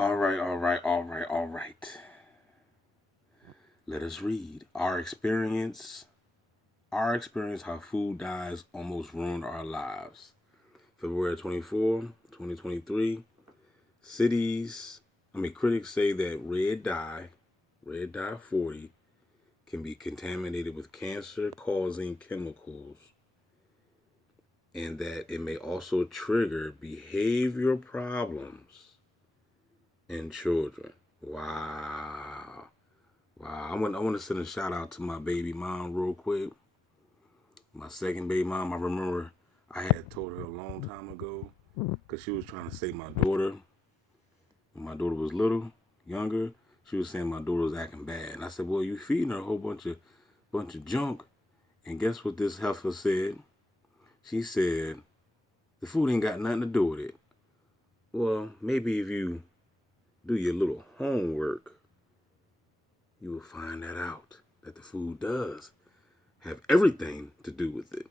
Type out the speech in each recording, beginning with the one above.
All right. Let us read. Our experience how food dyes almost ruined our lives. February 24, 2023. Critics say that red dye 40, can be contaminated with cancer causing chemicals and that it may also trigger behavioral problems in children. Wow. Wow. I want to send a shout out to my baby mom real quick. My second baby mom, I remember I had told her a long time ago because she was trying to save my daughter. When my daughter was little, younger, she was saying my daughter was acting bad. And I said, well, you feeding her a whole bunch of junk. And guess what this heifer said? She said, the food ain't got nothing to do with it. Well, maybe if you do your little homework, you will find that out, that the food does have everything to do with it.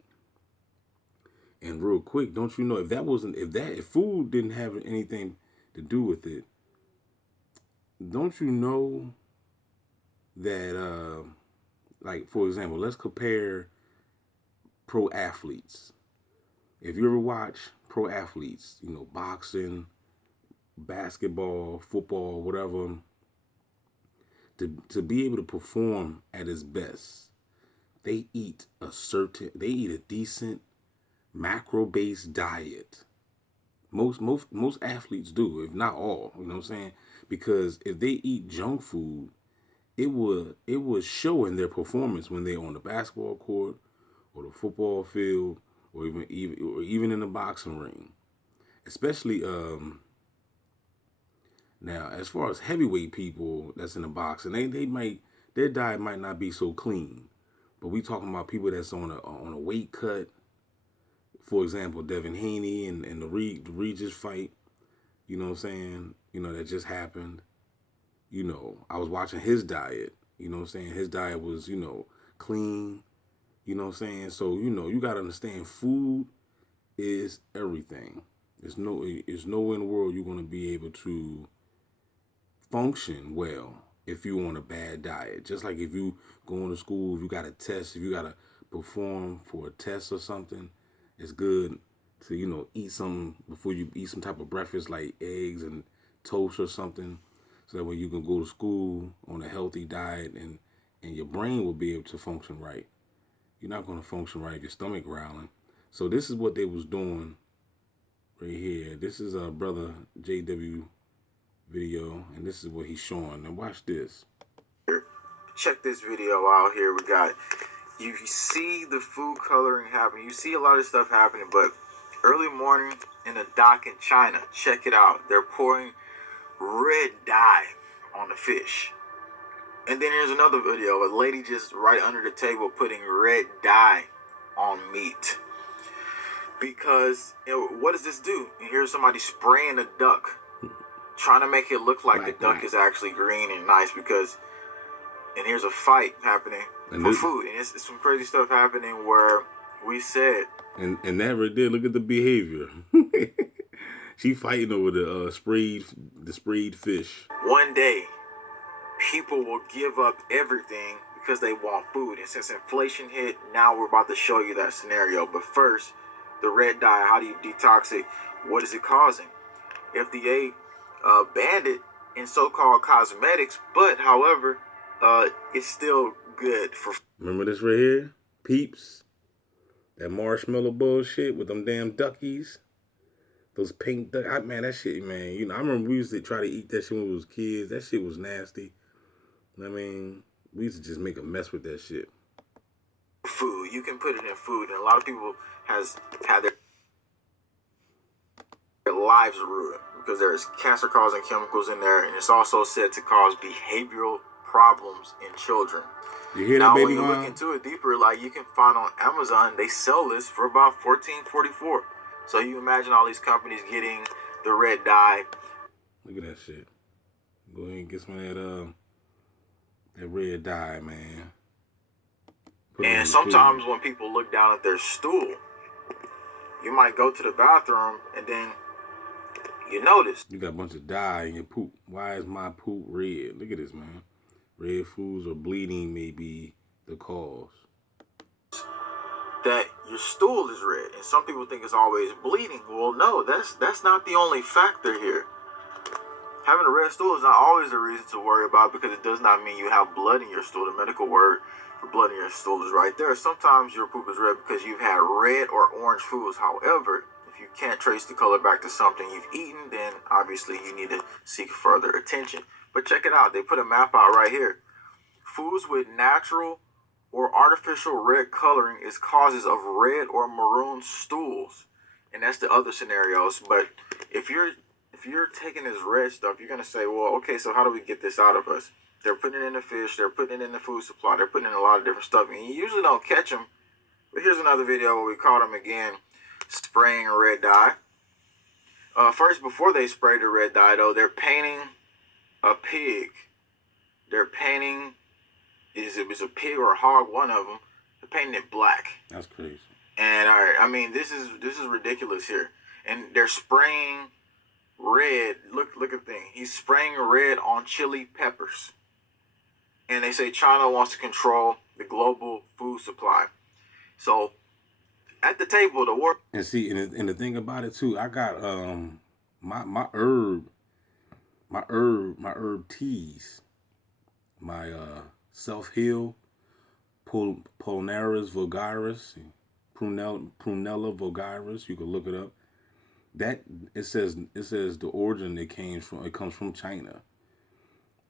And real quick, don't you know if food didn't have anything to do with it, don't you know that like for example, let's compare pro athletes. If you ever watch pro athletes, boxing, basketball, football, whatever, to be able to perform at his best, they eat a decent macro based diet. Most athletes do, if not all, you know what I'm saying? Because if they eat junk food, it would show in their performance when they're on the basketball court or the football field or even in the boxing ring. Especially now, as far as heavyweight people that's in the boxing, their diet might not be so clean. But we talking about people that's on a weight cut. For example, Devin Haney and the Regis fight. You know what I'm saying? That just happened. I was watching his diet. You know what I'm saying? His diet was, clean. You know what I'm saying? So, you got to understand food is everything. There's nowhere in the world you're going to be able to function well if you on a bad diet. Just like if you going to school, if you got a test, if you got to perform for a test or something, it's good to, eat something before you eat some type of breakfast like eggs and toast or something. So that way you can go to school on a healthy diet and your brain will be able to function right. You're not going to function right if your stomach growling. So this is what they was doing right here. This is a brother JW video, and this is what he's showing. Now watch this. Check this video out here. You see the food coloring happening. You see a lot of stuff happening, but early morning in a dock in China, check it out. They're pouring red dye on the fish. And then here's another video of a lady just right under the table putting red dye on meat. Because, what does this do? And here's somebody spraying a duck, trying to make it look like the duck is actually green and nice and here's a fight happening for food. And it's some crazy stuff happening where we said. And that right there, look at the behavior. She fighting over the sprayed fish. One day, people will give up everything because they want food. And since inflation hit, now we're about to show you that scenario. But first, the red dye, how do you detox it? What is it causing? FDA banned it in so-called cosmetics, but however, it's still good for. Remember this right here? Peeps. That marshmallow bullshit with them damn duckies. Those pink duck. Man, that shit, man. I remember we used to try to eat that shit when we was kids. That shit was nasty. I mean, we used to just make a mess with that shit. Food. You can put it in food, and a lot of people has had their lives ruined because there's cancer-causing chemicals in there, and it's also said to cause behavioral problems in children. You hear that, baby? Now, when you look into it deeper, like you can find on Amazon, they sell this for about $14.44. So you imagine all these companies getting the red dye. Look at that shit. Go ahead and get some of that red dye, man. And sometimes when people look down at their stool, you might go to the bathroom and then You notice You got a bunch of dye in your poop. Why is my poop red? Look at this, man. Red foods or bleeding may be the cause. that your stool is red, and some people think it's always bleeding. Well, no, that's not the only factor here. Having a red stool is not always a reason to worry about, because it does not mean you have blood in your stool. The medical word for blood in your stool is right there. Sometimes your poop is red because you've had red or orange foods. However, if you can't trace the color back to something you've eaten, then obviously you need to seek further attention. But check it out. They put a map out right here. Foods with natural or artificial red coloring is causes of red or maroon stools. And that's the other scenarios. But if you're taking this red stuff, you're going to say, well, okay, so how do we get this out of us? They're putting it in the fish. They're putting it in the food supply. They're putting in a lot of different stuff. And you usually don't catch them. But here's another video where we caught them again spraying red dye. First, before they spray the red dye, though, they're painting a pig. They're painting, is it was a pig or a hog, one of them. They're painting it black. That's crazy. And I mean, this is ridiculous here. And they're spraying red. Look at the thing. He's spraying red on chili peppers. And they say China wants to control the global food supply. So at the table, the war. And see, and the thing about it too, I got my herb teas, my self-heal, Pulmonaris vulgaris, Prunella vulgaris. You can look it up. That it says the origin it comes from China.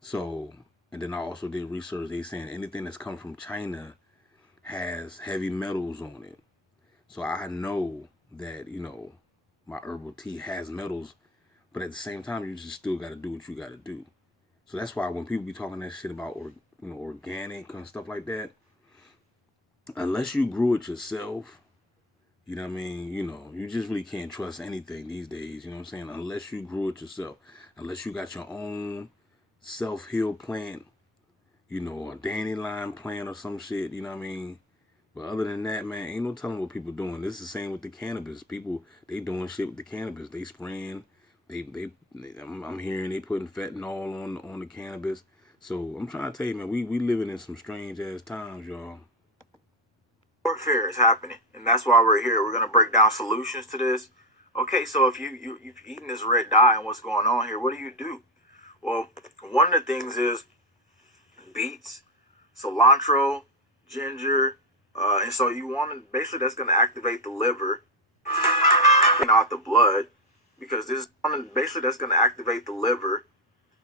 So, and then I also did research. They saying anything that's come from China has heavy metals on it. So I know that, you know, my herbal tea has metals, but at the same time, you just still got to do what you got to do. So that's why when people be talking that shit about organic and stuff like that, unless you grew it yourself, you know what I mean? You know, you just really can't trust anything these days, you know what I'm saying? Unless you grew it yourself. Unless you got your own self-heal plant, you know, a dandelion plant or some shit, you know what I mean? But other than that, man, ain't no telling what people doing. This is the same with the cannabis. People, they doing shit with the cannabis. They spraying, I'm hearing they putting fentanyl on the cannabis. So I'm trying to tell you, man, we living in some strange ass times, y'all. Warfare is happening, and that's why we're here. We're gonna break down solutions to this. Okay, so if you've eaten this red dye and what's going on here, what do? Well, one of the things is beets, cilantro, ginger, and so you want to basically that's gonna activate the liver, clean out the blood, because that's gonna activate the liver,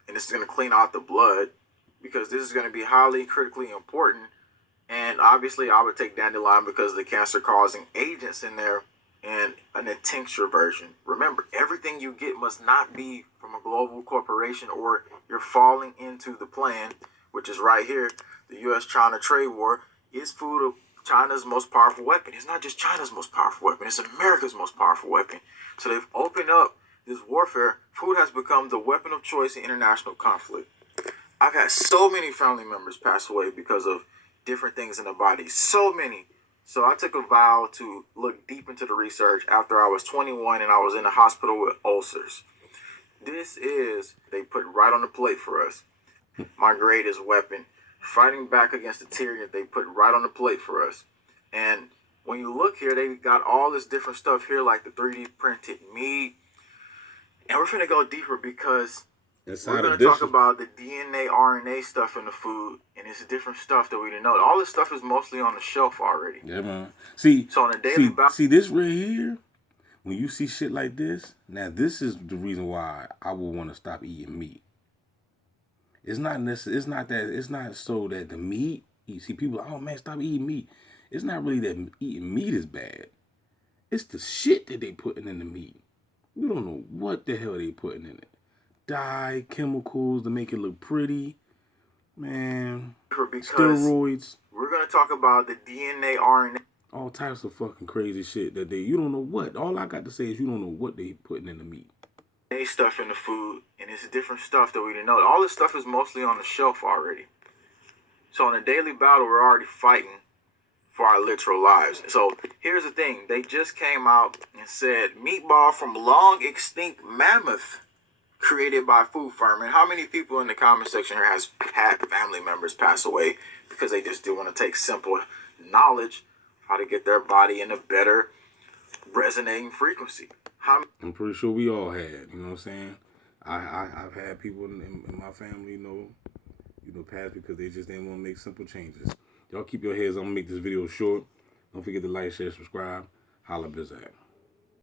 and it's gonna clean out the blood, because this is gonna be highly critically important. And obviously, I would take dandelion because of the cancer-causing agents in there, and a tincture version. Remember, everything you get must not be from a global corporation, or you're falling into the plan, which is right here. The U.S.-China trade war is food of China's most powerful weapon. It's not just China's most powerful weapon. It's America's most powerful weapon. So they've opened up this warfare. Food has become the weapon of choice in international conflict. I've had so many family members pass away because of different things in the body. So many. So I took a vow to look deep into the research after I was 21 and I was in the hospital with ulcers. This is, they put right on the plate for us, my greatest weapon. Fighting back against the tyranny, they put right on the plate for us. And when you look here, they got all this different stuff here, like the 3D printed meat. And we're finna go deeper because we're going to talk about the DNA, RNA stuff in the food, and it's different stuff that we didn't know. All this stuff is mostly on the shelf already. Yeah, man. See, so on a daily see this right here, when you see shit like this, now this is the reason why I would want to stop eating meat. It's not so that the meat, you see people, oh man, stop eating meat. It's not really that eating meat is bad. It's the shit that they putting in the meat. You don't know what the hell they putting in it. Dye, chemicals to make it look pretty, man. Because steroids. We're gonna talk about the DNA, RNA, all types of fucking crazy shit that you don't know what. All I got to say is you don't know what they putting in the meat. Stuff in the food, and it's different stuff that we didn't know. All this stuff is mostly on the shelf already. So in a daily battle, we're already fighting for our literal lives. So here's the thing. They just came out and said meatball from long extinct mammoth created by Food Firm. And how many people in the comment section here has had family members pass away because they just didn't want to take simple knowledge how to get their body in a better resonating frequency? I'm pretty sure we all had, you know what I'm saying? I've had people in my family, you know, pass because they just didn't want to make simple changes. Y'all keep your heads on. I'm gonna make this video short. Don't forget to like, share, subscribe. Holla, Bizzak.